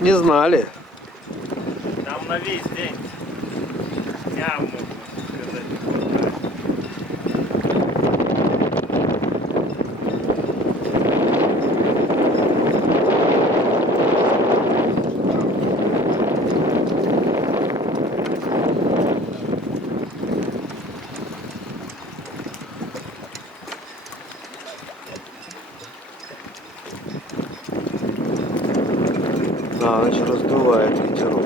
Не знали. Там на весь день дня, можно сказать, не хватает. Да, значит раздувает ветерок.